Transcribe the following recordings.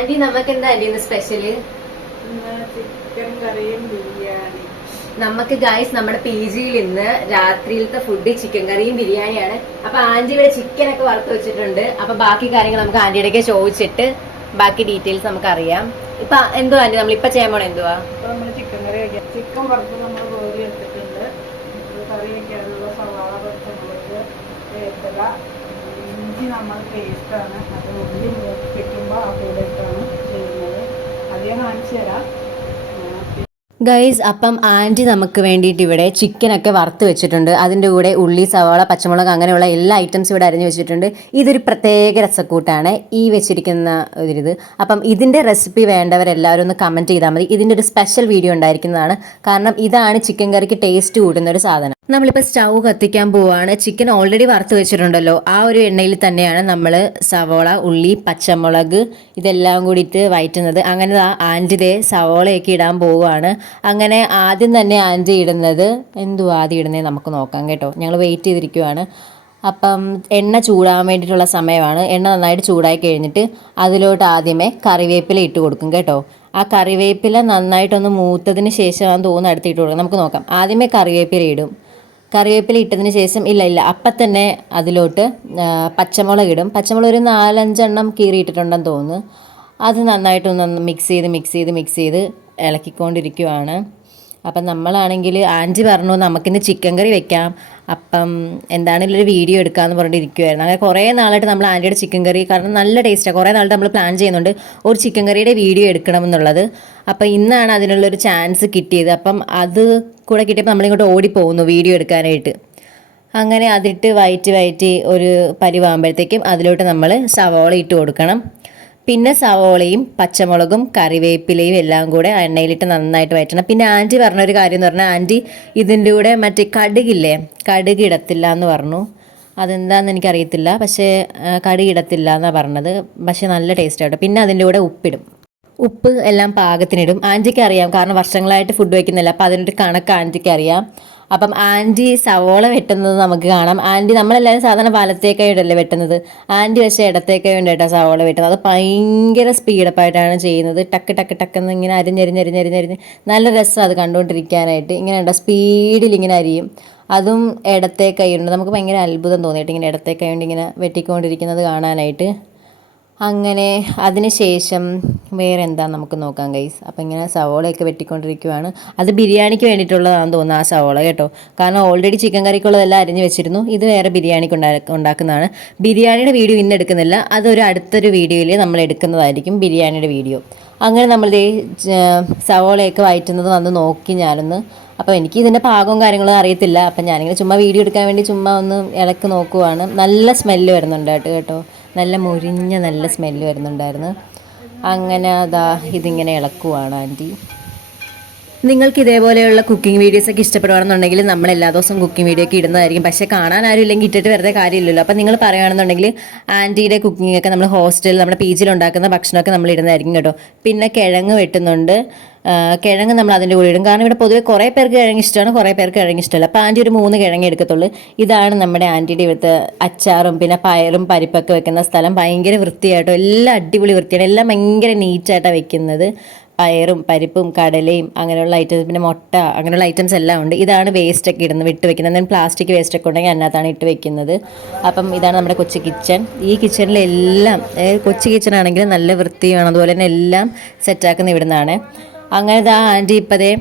Anti നമുക്ക് എന്താ anti ഇന്ന് സ്പെഷ്യല്? ചിക്കൻ കറിയും ബിരിയാണി. നമുക്ക് ഗൈസ് നമ്മുടെ PG-യിൽ ഇന്ന് രാത്രിയിലത്തെ ഫുഡ് ചിക്കൻ കറിയും ബിരിയാണിയാണ്. അപ്പൊ ആന്റി ഇവിടെ ചിക്കൻ ഒക്കെ വറുത്ത് വെച്ചിട്ടുണ്ട്. അപ്പൊ ബാക്കി കാര്യങ്ങൾ നമുക്ക് ആന്റിയുടെയൊക്കെ ചോദിച്ചിട്ട് ബാക്കി ഡീറ്റെയിൽസ് നമുക്ക് അറിയാം. ഇപ്പൊ എന്തുവാ ആന്റി നമ്മളിപ്പൊ ചെയ്യാൻ പോണ എന്തുവാ? നമ്മള് ചിക്കൻ കറി വയ്ക്കാം. ചിക്കൻ വറുത്ത് നമ്മൾ കോരി എടുത്തിട്ടുണ്ട്. കറി വയ്ക്കാനുള്ള സവാള, പച്ചമുളക്, വേപ്പില, ഇഞ്ചി നമ്മൾ പേസ്റ്റാണ്. അത് ഉള്ളി വെക്കുമ്പോൾ ആ കൂടെ ഇട്ടാണ് ചെയ്യുന്നത്. അത് ഞാൻ കാണിച്ചു തരാം. ഗൈസ് അപ്പം ആൻറ്റി നമുക്ക് വേണ്ടിയിട്ട് ഇവിടെ ചിക്കനൊക്കെ വറുത്ത് വെച്ചിട്ടുണ്ട്. അതിൻ്റെ കൂടെ ഉള്ളി, സവാള, പച്ചമുളക് അങ്ങനെയുള്ള എല്ലാ ഐറ്റംസും ഇവിടെ അരിഞ്ഞ് വെച്ചിട്ടുണ്ട്. ഇതൊരു പ്രത്യേക രസക്കൂട്ടാണ് ഈ വെച്ചിരിക്കുന്ന ഒരിത്. അപ്പം ഇതിൻ്റെ റെസിപ്പി വേണ്ടവരെല്ലാവരും ഒന്ന് കമൻറ്റ് ചെയ്താൽ മതി. ഇതിൻ്റെ ഒരു സ്പെഷ്യൽ വീഡിയോ ഉണ്ടായിരിക്കുന്നതാണ്. കാരണം ഇതാണ് ചിക്കൻ കറിക്ക് ടേസ്റ്റ് കൂടുന്ന ഒരു സാധനം. നമ്മളിപ്പോൾ സ്റ്റൗ കത്തിക്കാൻ പോവുകയാണ്. ചിക്കൻ ഓൾറെഡി വറുത്ത് വെച്ചിട്ടുണ്ടല്ലോ, ആ ഒരു എണ്ണയിൽ തന്നെയാണ് നമ്മൾ സവോള, ഉള്ളി, പച്ചമുളക് ഇതെല്ലാം കൂടിയിട്ട് വഴറ്റുന്നത്. അങ്ങനെ ആൻറ്റി സവോളയൊക്കെ ഇടാൻ പോവുകയാണ്. അങ്ങനെ ആദ്യം തന്നെ ആൻറ്റി ഇടുന്നത് ആദ്യം ഇടുന്നത് നമുക്ക് നോക്കാം കേട്ടോ. ഞങ്ങൾ വെയിറ്റ് ചെയ്തിരിക്കുവാണ്. അപ്പം എണ്ണ ചൂടാൻ വേണ്ടിയിട്ടുള്ള സമയമാണ്. എണ്ണ നന്നായിട്ട് ചൂടായി കഴിഞ്ഞിട്ട് അതിലോട്ട് ആദ്യമേ കറിവേപ്പില ഇട്ട് കൊടുക്കും കേട്ടോ. ആ കറിവേപ്പില നന്നായിട്ടൊന്ന് മൂത്തതിന് ശേഷമാണ് തോന്നുന്നു അടുത്ത് ഇട്ട് കൊടുക്കും. നമുക്ക് നോക്കാം. ആദ്യമേ കറിവേപ്പില ഇടും. കറിവേപ്പില ഇട്ടതിന് ശേഷം അപ്പം തന്നെ അതിലോട്ട് പച്ചമുളക് ഇടും. പച്ചമുളക് ഒരു 4-5 കീറിയിട്ടിട്ടുണ്ടെന്ന് തോന്നുന്നു. അത് നന്നായിട്ടൊന്ന് മിക്സ് ചെയ്ത് ഇളക്കിക്കൊണ്ടിരിക്കുവാണ്. അപ്പം നമ്മളാണെങ്കിൽ ആൻറ്റി പറഞ്ഞു നമുക്കിന്ന് ചിക്കൻ കറി വെക്കാം, അപ്പം എന്താണെങ്കിലും ഒരു വീഡിയോ എടുക്കാമെന്ന് പറഞ്ഞിട്ട് ഇരിക്കുമായിരുന്നു. അങ്ങനെ കുറേ നാളായിട്ട് നമ്മൾ ആൻറ്റിയുടെ ചിക്കൻ കറി, കാരണം നല്ല ടേസ്റ്റാണ്, കുറേ നാളായിട്ട് നമ്മൾ പ്ലാൻ ചെയ്യുന്നുണ്ട് ഒരു ചിക്കൻ കറിയുടെ വീഡിയോ എടുക്കണമെന്നുള്ളത്. അപ്പം ഇന്നാണ് അതിനുള്ളൊരു ചാൻസ് കിട്ടിയത്. അപ്പം അത് കൂടെ കിട്ടിയപ്പോൾ നമ്മളിങ്ങോട്ട് ഓടിപ്പോകുന്നു വീഡിയോ എടുക്കാനായിട്ട്. അങ്ങനെ അതിട്ട് വയറ്റി ഒരു പരിവാകുമ്പോഴത്തേക്കും അതിലോട്ട് നമ്മൾ സവോള ഇട്ട് കൊടുക്കണം. പിന്നെ സവോളയും പച്ചമുളകും കറിവേപ്പിലയും എല്ലാം കൂടെ എണ്ണയിലിട്ട് നന്നായിട്ട് വഴറ്റണം. പിന്നെ ആൻറ്റി പറഞ്ഞൊരു കാര്യം എന്ന് പറഞ്ഞാൽ ആൻറ്റി ഇതിൻ്റെ കൂടെ മറ്റേ കടുകില്ലേ, കടുക് ഇടത്തില്ല എന്ന് പറഞ്ഞു. അതെന്താണെന്ന് എനിക്കറിയത്തില്ല, പക്ഷേ കടുക് ഇടത്തില്ല എന്നാണ് പറഞ്ഞത്. പക്ഷേ നല്ല ടേസ്റ്റ് ആട്ടോ. പിന്നെ അതിൻ്റെ കൂടെ ഉപ്പിടും. ഉപ്പ് എല്ലാം പാകത്തിനിടും. ആൻറ്റിക്ക് അറിയാം, കാരണം വർഷങ്ങളായിട്ട് ഫുഡ് വയ്ക്കുന്നില്ല, അപ്പോൾ അതിൻ്റെ കണക്ക് ആൻറ്റിക്ക് അറിയാം. അപ്പം ആൻറ്റി സവോള വെട്ടുന്നത് നമുക്ക് കാണാം. ആൻറ്റി നമ്മളെല്ലാവരും സാധാരണ വലത്തേക്കായിട്ടല്ലേ വെട്ടുന്നത്, ആൻറ്റി പക്ഷേ ഇടത്തേക്കായി വേണ്ടിയിട്ടാ സവോള വെട്ടുന്നത്. അത് ഭയങ്കര സ്പീഡപ്പായിട്ടാണ് ചെയ്യുന്നത്. ടക്ക് ടക്ക് ടക്കെന്ന് ഇങ്ങനെ അരിഞ്ഞ് നല്ല രസമാണ് അത് കണ്ടുകൊണ്ടിരിക്കാനായിട്ട്. ഇങ്ങനെ ഉണ്ടോ സ്പീഡിൽ ഇങ്ങനെ അരിയും. അതും ഇടത്തേക്കായുണ്ട്. നമുക്ക് ഭയങ്കര അത്ഭുതം തോന്നിയിട്ട് ഇങ്ങനെ ഇടത്തേക്കായുണ്ട് ഇങ്ങനെ വെട്ടിക്കൊണ്ടിരിക്കുന്നത് കാണാനായിട്ട്. അങ്ങനെ അതിന് ശേഷം വേറെ എന്താ നമുക്ക് നോക്കാം ഗൈസ്. അപ്പം ഇങ്ങനെ സവോളയൊക്കെ വെട്ടിക്കൊണ്ടിരിക്കുവാണ്. അത് ബിരിയാണിക്ക് വേണ്ടിയിട്ടുള്ളതാണെന്ന് തോന്നുന്നു ആ സവോള കേട്ടോ. കാരണം ഓൾറെഡി ചിക്കൻ കറിക്കുള്ളതെല്ലാം അരിഞ്ഞ് വെച്ചിരുന്നു. ഇത് വേറെ ബിരിയാണിക്ക് ഉണ്ടാക്കുന്നതാണ്. ബിരിയാണിയുടെ വീഡിയോ ഇന്ന് എടുക്കുന്നില്ല, അതൊരു അടുത്തൊരു വീഡിയോയിൽ നമ്മൾ എടുക്കുന്നതായിരിക്കും ബിരിയാണിയുടെ വീഡിയോ. അങ്ങനെ നമ്മൾ സവോളയൊക്കെ വഴറ്റുന്നത് വന്ന് നോക്കി ഞാനൊന്ന്. അപ്പോൾ എനിക്ക് ഇതിൻ്റെ പാകവും കാര്യങ്ങളും അറിയത്തില്ല. അപ്പം ഞാനിങ്ങനെ ചുമ്മാ വീഡിയോ എടുക്കാൻ വേണ്ടി ചുമ്മാ ഒന്ന് ഇളക്കി നോക്കുവാണ്. നല്ല സ്മെല്ല് വരുന്നുണ്ട് കേട്ടോ. നല്ല മുരിഞ്ഞ നല്ല സ്മെല്ല് വരുന്നുണ്ടായിരുന്നു. അങ്ങനെ ഇതിങ്ങനെ ഇളക്കുവാണ് ആൻറ്റി. നിങ്ങൾക്ക് ഇതേപോലെയുള്ള കുക്കിംഗ് വീഡിയോസൊക്കെ ഇഷ്ടപ്പെടുകയാണെന്നുണ്ടെങ്കിൽ നമ്മൾ എല്ലാ ദിവസവും കുക്കിംഗ് വീഡിയോ ഒക്കെ ഇടുന്നതായിരിക്കും. പക്ഷേ കാണാൻ ആരും ഇല്ലെങ്കിൽ ഇട്ടിട്ട് വെറുതെ കാര്യമില്ലല്ലോ. അപ്പം നിങ്ങൾ പറയുകയാണെന്നുണ്ടെങ്കിൽ ആൻറ്റിയുടെ കുക്കിംഗ് ഒക്കെ നമ്മൾ ഹോസ്റ്റലിൽ നമ്മുടെ PG-യിൽ ഉണ്ടാക്കുന്ന ഭക്ഷണമൊക്കെ നമ്മൾ ഇടുന്നതായിരിക്കും കേട്ടോ. പിന്നെ കിഴങ്ങ് വെട്ടുന്നുണ്ട്. കിഴങ്ങ് നമ്മൾ അതിൻ്റെ കൂടെ ഇടും. കാരണം ഇവിടെ പൊതുവെ കുറേ പേർക്ക് കിഴങ്ങ് ഇഷ്ടമാണ്, കുറേ പേർക്ക് കിഴങ്ങ് ഇഷ്ടമല്ല. അപ്പോൾ ആൻറ്റി ഒരു 3 കിഴങ്ങ് എടുക്കത്തുള്ളൂ. ഇതാണ് നമ്മുടെ ആൻറ്റിയുടെ ഇവിടുത്തെ അച്ചാറും പിന്നെ പയറും പരിപ്പൊക്കെ വെക്കുന്ന സ്ഥലം. ഭയങ്കര വൃത്തിയായിട്ടോ, എല്ലാം അടിപൊളി വൃത്തിയാണ്. എല്ലാം ഭയങ്കര നീറ്റായിട്ടാണ് വെക്കുന്നത്. പയറും പരിപ്പും കടലയും അങ്ങനെയുള്ള ഐറ്റംസ്, പിന്നെ മുട്ട അങ്ങനെയുള്ള ഐറ്റംസ് എല്ലാം ഉണ്ട്. ഇതാണ് വേസ്റ്റൊക്കെ വിട്ട് വെക്കുന്നത്. എന്തെങ്കിലും പ്ലാസ്റ്റിക് വേസ്റ്റൊക്കെ ഉണ്ടെങ്കിൽ അതിനകത്താണ് ഇട്ട് വെക്കുന്നത്. അപ്പം ഇതാണ് നമ്മുടെ കൊച്ചു കിച്ചൺ. ഈ കിച്ചണിലെല്ലാം കൊച്ചു കിച്ചണാണെങ്കിൽ നല്ല വൃത്തിയാണ്, അതുപോലെ തന്നെ എല്ലാം സെറ്റാക്കുന്ന ഇവിടുന്നാണ്. അങ്ങനെ ആൻറ്റി ഇപ്പോഴേ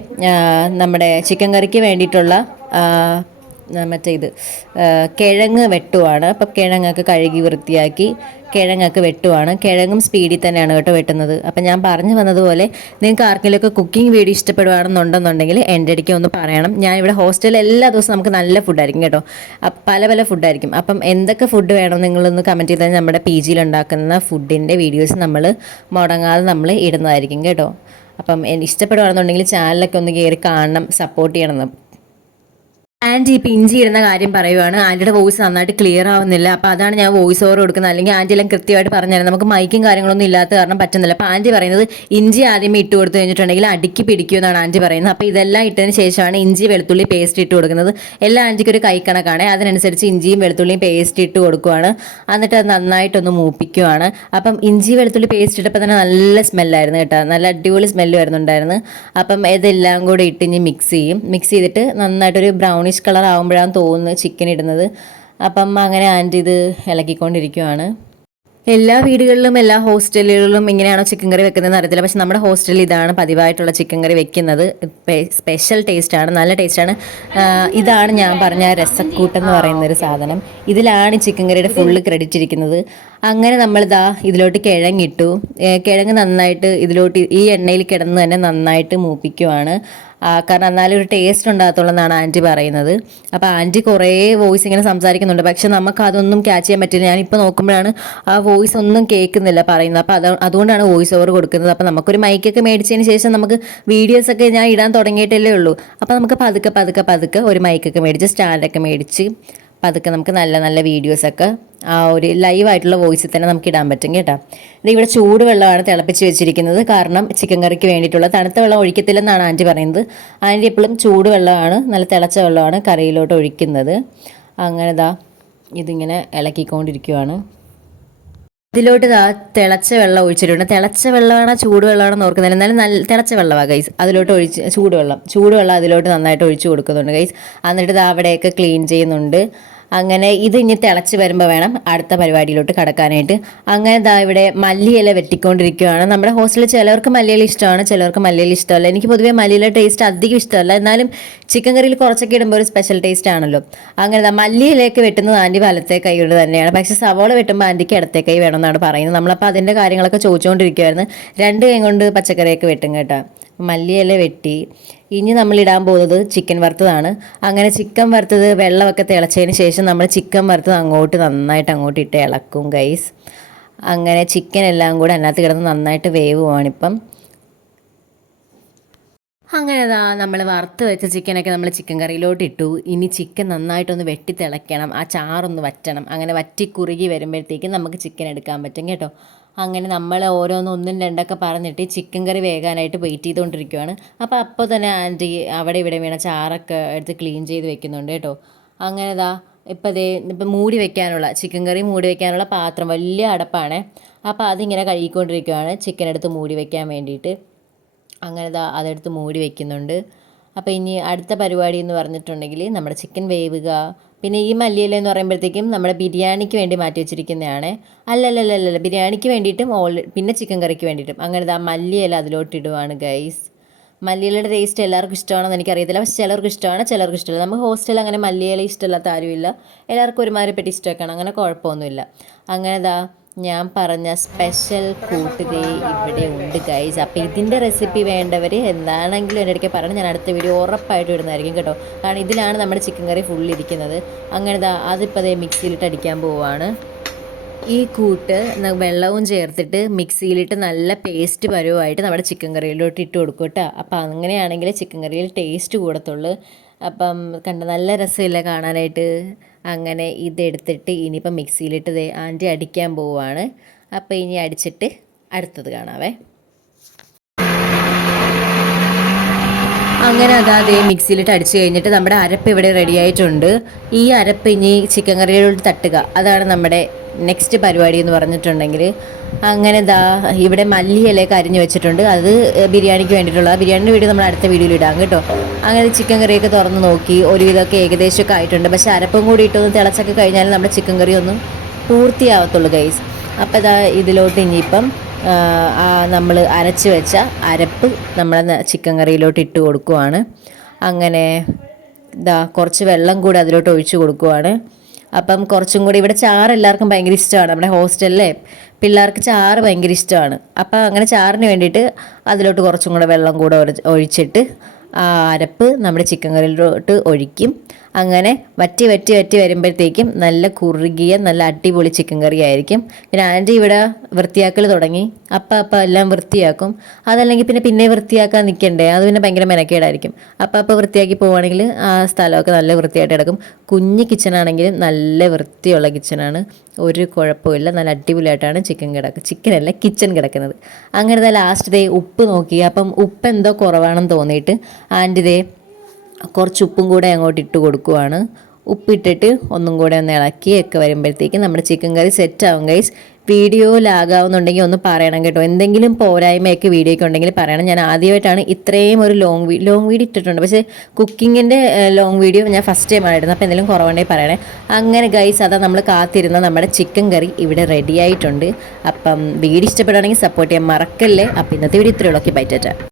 നമ്മുടെ ചിക്കൻ കറിക്ക് വേണ്ടിയിട്ടുള്ള കിഴങ്ങ് വെട്ടുവാണ്. അപ്പം കിഴങ്ങൊക്കെ കഴുകി വൃത്തിയാക്കി കിഴങ്ങൊക്കെ വെട്ടുവാണ്. കിഴങ്ങും സ്പീഡിൽ തന്നെയാണ് കേട്ടോ വെട്ടുന്നത്. അപ്പം ഞാൻ പറഞ്ഞു വന്നതുപോലെ നിങ്ങൾക്ക് ആർക്കെങ്കിലുമൊക്കെ കുക്കിംഗ് വീഡിയോ ഇഷ്ടപ്പെടുകയാണെന്നുണ്ടെന്നുണ്ടെങ്കിൽ എൻ്റെ ഇടയ്ക്ക് ഒന്ന് പറയണം. ഞാൻ ഇവിടെ ഹോസ്റ്റലിൽ എല്ലാ ദിവസവും നമുക്ക് നല്ല ഫുഡായിരിക്കും കേട്ടോ. പല ഫുഡായിരിക്കും. അപ്പം എന്തൊക്കെ ഫുഡ് വേണം നിങ്ങളൊന്ന് കമൻറ്റ് ചെയ്താൽ നമ്മുടെ PG-യിൽ ഉണ്ടാക്കുന്ന ഫുഡിൻ്റെ വീഡിയോസ് നമ്മൾ മുടങ്ങാതെ നമ്മൾ ഇടുന്നതായിരിക്കും കേട്ടോ. അപ്പം ഇഷ്ടപ്പെടുകയാണെന്നുണ്ടെങ്കിൽ ചാനലൊക്കെ ഒന്ന് കയറി കാണണം, സപ്പോർട്ട് ചെയ്യണം. ആൻറ്റി ഇപ്പം ഇഞ്ചി ഇടുന്ന കാര്യം പറയുവാണ്. ആൻറ്റിയുടെ വോയിസ് നന്നായിട്ട് ക്ലിയർ ആവുന്നില്ല. അപ്പോൾ അതാണ് ഞാൻ വോയിസ് ഓവർ കൊടുക്കുന്നത്. അല്ലെങ്കിൽ ആൻറ്റി എല്ലാം കൃത്യമായിട്ട് പറഞ്ഞുതരാം. നമുക്ക് മൈക്കും കാര്യങ്ങളൊന്നും ഇല്ലാത്ത കാരണം പറ്റുന്നില്ല. അപ്പോൾ ആൻറ്റി പറയുന്നത് ഇഞ്ചി ആദ്യമേ ഇട്ട് കൊടുത്തു കഴിഞ്ഞിട്ടുണ്ടെങ്കിൽ അടുക്കി പിടിക്കുമെന്നാണ് ആൻറ്റി പറയുന്നത്. അപ്പോൾ ഇതെല്ലാം ഇട്ടതിന് ശേഷമാണ് ഇഞ്ചി വെളുത്തുള്ളി പേസ്റ്റ് ഇട്ട് കൊടുക്കുന്നത്. എല്ലാ ആൻറ്റിക്ക് ഒരു കൈക്കണക്കാണ്. അതിനനുസരിച്ച് ഇഞ്ചിയും വെളുത്തുള്ളിയും പേസ്റ്റ് ഇട്ട് കൊടുക്കുവാണ്. എന്നിട്ട് അത് നന്നായിട്ടൊന്ന് മൂപ്പിക്കുവാണ്. അപ്പം ഇഞ്ചി വെളുത്തുള്ളി പേസ്റ്റ് ഇട്ടപ്പോൾ തന്നെ നല്ല സ്മെല്ലായിരുന്നു കേട്ടോ. നല്ല അടിപൊളി സ്മെല്ല് വരുന്നുണ്ടായിരുന്നു. അപ്പം ഇതെല്ലാം കൂടെ ഇട്ട് ഇനി മിക്സ് ചെയ്യും. മിക്സ് ചെയ്തിട്ട് നന്നായിട്ടൊരു ബ്രൗണിഷ് കളർ ആകുമ്പോഴാണ് തോന്നുന്നത് ചിക്കൻ ഇടുന്നത്. അപ്പം അങ്ങനെ ആൻറ്റി ഇത് ഇളക്കിക്കൊണ്ടിരിക്കുവാണ്. എല്ലാ വീടുകളിലും എല്ലാ ഹോസ്റ്റലുകളിലും ഇങ്ങനെയാണോ ചിക്കൻ കറി വെക്കുന്നതെന്ന് അറിയത്തില്ല. പക്ഷെ നമ്മുടെ ഹോസ്റ്റലിൽ ഇതാണ് പതിവായിട്ടുള്ള ചിക്കൻ കറി വെക്കുന്നത്. സ്പെഷ്യൽ ടേസ്റ്റാണ്, നല്ല ടേസ്റ്റാണ്. ഇതാണ് ഞാൻ പറഞ്ഞ രസക്കൂട്ടെന്ന് പറയുന്നൊരു സാധനം. ഇതിലാണ് ചിക്കൻ കറിയുടെ ഫുള്ള് ക്രെഡിറ്റ് ഇരിക്കുന്നത്. അങ്ങനെ നമ്മളിതാ ഇതിലോട്ട് കിഴങ്ങിട്ടു. കിഴങ്ങ് നന്നായിട്ട് ഇതിലോട്ട് ഈ എണ്ണയിൽ കിടന്ന് തന്നെ നന്നായിട്ട് മൂപ്പിക്കുവാണ്. കാരണം എന്നാലും ഒരു ടേസ്റ്റ് ഉണ്ടാകത്തുള്ളൂ ആൻറ്റി പറയുന്നത്. അപ്പോൾ ആൻറ്റി കുറേ വോയിസ് ഇങ്ങനെ സംസാരിക്കുന്നുണ്ട്. പക്ഷെ നമുക്ക് അതൊന്നും ക്യാച്ച് ചെയ്യാൻ പറ്റില്ല. ഞാനിപ്പോൾ നോക്കുമ്പോഴാണ് ആ വോയിസ് ഒന്നും കേൾക്കുന്നില്ല പറയുന്നത്. അപ്പോൾ അതുകൊണ്ടാണ് വോയിസ് ഓവർ കൊടുക്കുന്നത്. അപ്പോൾ നമുക്കൊരു മൈക്കൊക്കെ മേടിച്ചതിന് ശേഷം നമുക്ക് വീഡിയോസൊക്കെ ഞാൻ ഇടാൻ തുടങ്ങിയിട്ടല്ലേ ഉള്ളൂ. അപ്പോൾ നമുക്ക് പതുക്കെ ഒരു മൈക്കൊക്കെ മേടിച്ച് സ്റ്റാൻഡൊക്കെ മേടിച്ച് പതുക്കെ നമുക്ക് നല്ല നല്ല വീഡിയോസൊക്കെ ആ ഒരു ലൈവായിട്ടുള്ള വോയിസിൽ തന്നെ നമുക്ക് ഇടാൻ പറ്റും കേട്ടോ. ഇത് ഇവിടെ ചൂടുവെള്ളമാണ് തിളപ്പിച്ച് വെച്ചിരിക്കുന്നത്. കാരണം ചിക്കൻ കറിക്ക് വേണ്ടിയിട്ടുള്ള തണുത്ത വെള്ളം ഒഴിക്കത്തില്ലെന്നാണ് ആൻറ്റി പറയുന്നത്. ആൻറ്റി എപ്പോഴും ചൂടുവെള്ളമാണ്, നല്ല തിളച്ച വെള്ളമാണ് കറിയിലോട്ട് ഒഴിക്കുന്നത്. അങ്ങനെ ദാ ഇതിങ്ങനെ ഇളക്കിക്കൊണ്ടിരിക്കുവാണ്. ഇതിലോട്ട് തിളച്ച വെള്ളം ഒഴിച്ചിട്ടുണ്ട്. തിളച്ച വെള്ളമാണോ ചൂടുവെള്ളമാണോ ഓർക്കുന്നില്ല, എന്നാലും നല്ല തിളച്ച വെള്ളമാണ് ഗൈസ്. അതിലോട്ട് ഒഴിച്ച് ചൂടുവെള്ളം അതിലോട്ട് നന്നായിട്ട് ഒഴിച്ച് കൊടുക്കുന്നുണ്ട് ഗൈസ്. എന്നിട്ട് അവിടെയൊക്കെ ക്ലീൻ ചെയ്യുന്നുണ്ട്. അങ്ങനെ ഇത് ഇനി തിളച്ച് വരുമ്പോൾ വേണം അടുത്ത പരിപാടിയിലോട്ട് കടക്കാനായിട്ട്. അങ്ങനെ ഇവിടെ മല്ലിയില വെട്ടിക്കൊണ്ടിരിക്കുകയാണ്. നമ്മുടെ ഹോസ്റ്റലിൽ ചിലവർക്ക് മല്ലിയില ഇഷ്ടമാണ്, ചിലവർക്ക് മല്ലിയില ഇഷ്ടമല്ല. എനിക്ക് പൊതുവേ മല്ലിയില ടേസ്റ്റ് അധികം ഇഷ്ടമല്ല. എന്നാലും ചിക്കൻ കറിയിൽ കുറച്ചൊക്കെ ഇടുമ്പോൾ ഒരു സ്പെഷ്യൽ ടേസ്റ്റ് ആണല്ലോ. അങ്ങനെ മല്ലിയിലേക്ക് വെട്ടുന്നത് ആൻറ്റി വലത്തെ കൈ കൊണ്ട് തന്നെയാണ്. പക്ഷേ സവോള വെട്ടുമ്പോൾ ആൻറ്റിക്ക് ഇടത്തെ കൈ വേണമെന്നാണ് പറയുന്നത്. നമ്മളപ്പോൾ അതിൻ്റെ കാര്യങ്ങളൊക്കെ ചോദിച്ചുകൊണ്ടിരിക്കുമായിരുന്നു. രണ്ട് കൈ കൊണ്ട് പച്ചക്കറിയൊക്കെ വെട്ടും കേട്ടോ. മല്ലിയില വെട്ടി ഇനി നമ്മളിടാൻ പോകുന്നത് ചിക്കൻ വറുത്തതാണ്. അങ്ങനെ ചിക്കൻ വറുത്തത് വെള്ളമൊക്കെ തിളച്ചതിന് ശേഷം നമ്മൾ ചിക്കൻ വറുത്തത് നന്നായിട്ട് അങ്ങോട്ട് ഇട്ട് ഇളക്കും ഗൈസ്. അങ്ങനെ ചിക്കൻ എല്ലാം കൂടെ അതിനകത്ത് കിടന്ന് നന്നായിട്ട് വേവുവാണിപ്പം. അങ്ങനെ നമ്മൾ വറുത്ത് വെച്ച ചിക്കനൊക്കെ നമ്മൾ ചിക്കൻ കറിയിലോട്ട് ഇട്ടു. ഇനി ചിക്കൻ നന്നായിട്ടൊന്ന് വെട്ടി തിളയ്ക്കണം, ആ ചാറൊന്ന് വറ്റണം. അങ്ങനെ വറ്റി കുറുകി വരുമ്പോഴത്തേക്കും നമുക്ക് ചിക്കൻ എടുക്കാൻ പറ്റും കേട്ടോ. അങ്ങനെ നമ്മൾ ഒന്നും രണ്ടൊക്കെ പറഞ്ഞിട്ട് ചിക്കൻ കറി വേകാനായിട്ട് വെയിറ്റ് ചെയ്തുകൊണ്ടിരിക്കുകയാണ്. അപ്പോൾ തന്നെ ആൻറ്റി അവിടെ ഇവിടെ വീണ ചാറൊക്കെ എടുത്ത് ക്ലീൻ ചെയ്ത് വെക്കുന്നുണ്ട് കേട്ടോ. അങ്ങനെ ഇപ്പം മൂടി വെക്കാനുള്ള ചിക്കൻ കറി മൂടി വെക്കാനുള്ള പാത്രം വലിയ അടപ്പാണ്. അപ്പോൾ അതിങ്ങനെ കഴുകിക്കൊണ്ടിരിക്കുകയാണ് ചിക്കൻ എടുത്ത് മൂടി വെക്കാൻ വേണ്ടിയിട്ട്. അങ്ങനെ അതെടുത്ത് മൂടി വെക്കുന്നുണ്ട്. അപ്പോൾ ഇനി അടുത്ത പരിപാടി എന്ന് പറഞ്ഞിട്ടുണ്ടെങ്കിൽ നമ്മുടെ ചിക്കൻ വേവുക. പിന്നെ ഈ മല്ലിയില എന്ന് പറയുമ്പോഴത്തേക്കും നമ്മുടെ ബിരിയാണിക്ക് വേണ്ടി മാറ്റി വെച്ചിരിക്കുന്നതാണ്. അല്ലല്ല ബിരിയാണിക്ക് വേണ്ടിയിട്ടും പിന്നെ ചിക്കൻ കറിക്ക് വേണ്ടിയിട്ടും. അങ്ങനെ മല്ലിയില അതിലോട്ട് ഇടുവാണ് ഗൈസ്. മല്ലിയിലയുടെ ടേസ്റ്റ് എല്ലാവർക്കും ഇഷ്ടമാണെന്ന് എനിക്കറിയത്തില്ല. പക്ഷേ ചിലർക്ക് ഇഷ്ടമാണ്, ചിലർക്ക് ഇഷ്ടമില്ല. നമുക്ക് ഹോസ്റ്റലിൽ അങ്ങനെ മല്ലിയില ഇഷ്ടമില്ലാത്ത ആരുമില്ല. എല്ലാവർക്കും ഒരുമാതിരിപ്പെട്ട് ഇഷ്ടമൊക്കെയാണ്. അങ്ങനെ കുഴപ്പമൊന്നുമില്ല. അങ്ങനെ ഞാൻ പറഞ്ഞ സ്പെഷ്യൽ കൂട്ടുകൈ ഇവിടെ ഉണ്ട് ഗൈസ്. അപ്പോൾ ഇതിൻ്റെ റെസിപ്പി വേണ്ടവർ എന്താണെങ്കിലും എൻ്റെ ഇടയ്ക്ക് പറയണം. ഞാൻ അടുത്ത വീഡിയോ ഉറപ്പായിട്ട് ഇടുന്നതായിരിക്കും കേട്ടോ. കാരണം ഇതിലാണ് നമ്മുടെ ചിക്കൻ കറി ഫുള്ളിരിക്കുന്നത്. അങ്ങനെ അതിപ്പോൾ മിക്സിയിലിട്ട് അടിക്കാൻ പോവുകയാണ്. ഈ കൂട്ട് വെള്ളവും ചേർത്തിട്ട് മിക്സിയിലിട്ട് നല്ല പേസ്റ്റ് പരുവമായിട്ട് നമ്മുടെ ചിക്കൻ കറിയിലോട്ട് ഇട്ട് കൊടുക്കും കേട്ടോ. അപ്പം അങ്ങനെയാണെങ്കിൽ ചിക്കൻ കറിയിൽ ടേസ്റ്റ് കൂടത്തുള്ളൂ. അപ്പം നല്ല രസമില്ല കാണാനായിട്ട്. അങ്ങനെ ഇതെടുത്തിട്ട് ഇനിയിപ്പം മിക്സിയിലിട്ട് ആൻറ്റി അടിക്കാൻ പോവുകയാണ്. അപ്പോൾ ഇനി അടിച്ചിട്ട് അടുത്തത് കാണാവേ. അങ്ങനെ മിക്സിയിലിട്ട് അടിച്ചു കഴിഞ്ഞിട്ട് നമ്മുടെ അരപ്പ് ഇവിടെ റെഡി ആയിട്ടുണ്ട്. ഈ അരപ്പ് ഇനി ചിക്കൻ കറിയിലോട്ട് തട്ടുക, അതാണ് നമ്മുടെ നെക്സ്റ്റ് പരിപാടി എന്ന് പറഞ്ഞിട്ടുണ്ടെങ്കിൽ. അങ്ങനെ ഇവിടെ മല്ലിയിലയൊക്കെ അരിഞ്ഞു വെച്ചിട്ടുണ്ട്. അത് ബിരിയാണിക്ക് വേണ്ടിയിട്ടുള്ള ബിരിയാണിയുടെ വീഡിയോ നമ്മൾ അടുത്ത വീഡിയോയിൽ ഇടാം കേട്ടോ. അങ്ങനെ ചിക്കൻ കറിയൊക്കെ തുറന്ന് നോക്കി ഒരുവിധമൊക്കെ ഏകദേശമൊക്കെ ആയിട്ടുണ്ട്. പക്ഷേ അരപ്പും കൂടി ഇട്ടൊന്ന് തിളച്ചൊക്കെ കഴിഞ്ഞാൽ നമ്മുടെ ചിക്കൻ കറി ഒന്നും പൂർത്തിയാവത്തുള്ളൂ ഗൈസ്. അപ്പോൾ ഇതിലോട്ട് ഇനിയിപ്പം നമ്മൾ അരച്ച് വെച്ച അരപ്പ് നമ്മളെ ചിക്കൻ കറിയിലോട്ട് ഇട്ട് കൊടുക്കുവാണ്. അങ്ങനെ കുറച്ച് വെള്ളം കൂടി അതിലോട്ട് ഒഴിച്ച് കൊടുക്കുവാണ്. അപ്പം കുറച്ചും കൂടി ഇവിടെ ചാറ് എല്ലാവർക്കും ഭയങ്കര ഇഷ്ടമാണ്. നമ്മുടെ ഹോസ്റ്റലിലെ പിള്ളേർക്ക് ചാറ് ഭയങ്കര ഇഷ്ടമാണ്. അപ്പോൾ അങ്ങനെ ചാറിന് വേണ്ടിയിട്ട് അതിലോട്ട് കുറച്ചും കൂടെ വെള്ളം കൂടെ ഒഴിച്ചിട്ട് ആ അരപ്പ് നമ്മുടെ ചിക്കൻ കറിയിലോട്ട് ഒഴിക്കും. അങ്ങനെ വറ്റി വറ്റി വറ്റി വരുമ്പോഴത്തേക്കും നല്ല കുറുകിയ നല്ല അടിപൊളി ചിക്കൻ കറി ആയിരിക്കും. പിന്നെ ആൻറ്റി ഇവിടെ വൃത്തിയാക്കൽ തുടങ്ങി. അപ്പം എല്ലാം വൃത്തിയാക്കും. അതല്ലെങ്കിൽ പിന്നെ വൃത്തിയാക്കാൻ നിൽക്കണ്ടേ, അത് പിന്നെ ഭയങ്കര മെനക്കേടായിരിക്കും. അപ്പം വൃത്തിയാക്കി പോവുകയാണെങ്കിൽ ആ സ്ഥലമൊക്കെ നല്ല വൃത്തിയായിട്ട് കിടക്കും. കുഞ്ഞ് കിച്ചണാണെങ്കിലും നല്ല വൃത്തിയുള്ള കിച്ചണാണ്, ഒരു കുഴപ്പമില്ല. നല്ല അടിപൊളിയായിട്ടാണ് ചിക്കനല്ല കിച്ചൺ കിടക്കുന്നത്. അങ്ങനെ ലാസ്റ്റ് ഉപ്പ് നോക്കി. അപ്പം ഉപ്പ് എന്തോ കുറവാണെന്ന് തോന്നിയിട്ട് ആൻറ്റി കുറച്ച് ഉപ്പും കൂടെ അങ്ങോട്ട് ഇട്ട് കൊടുക്കുവാണ്. ഉപ്പിട്ടിട്ട് ഒന്നും കൂടെ ഒന്ന് ഇളക്കിയൊക്കെ വരുമ്പോഴത്തേക്കും നമ്മുടെ ചിക്കൻ കറി സെറ്റാവും ഗൈസ്. വീഡിയോ ലാഗാവുന്നുണ്ടെങ്കിൽ ഒന്ന് പറയണം കേട്ടോ. എന്തെങ്കിലും പോരായ്മയൊക്കെ വീഡിയോയ്ക്ക് ഉണ്ടെങ്കിൽ പറയണം. ഞാൻ ആദ്യമായിട്ടാണ് ഇത്രയും ഒരു ലോങ് വീഡിയോ ഇട്ടിട്ടുണ്ട്, പക്ഷേ കുക്കിങ്ങിൻ്റെ ലോങ് വീഡിയോ ഞാൻ ഫസ്റ്റ് ടൈമാണ് ഇടുന്നത്. അപ്പോൾ എന്തെങ്കിലും കുറവുണ്ടെങ്കിൽ പറയണേ. അങ്ങനെ ഗൈസ് അതാ നമ്മൾ കാത്തിരുന്ന നമ്മുടെ ചിക്കൻ കറി ഇവിടെ റെഡി ആയിട്ടുണ്ട്. അപ്പം വീഡിയോ ഇഷ്ടപ്പെടുകയാണെങ്കിൽ സപ്പോർട്ട് ചെയ്യാൻ മറക്കല്ലേ. അപ്പം ഇന്നത്തെ വീഡിയോ ഇത്രയുള്ളൂ. Okay, bye Tata.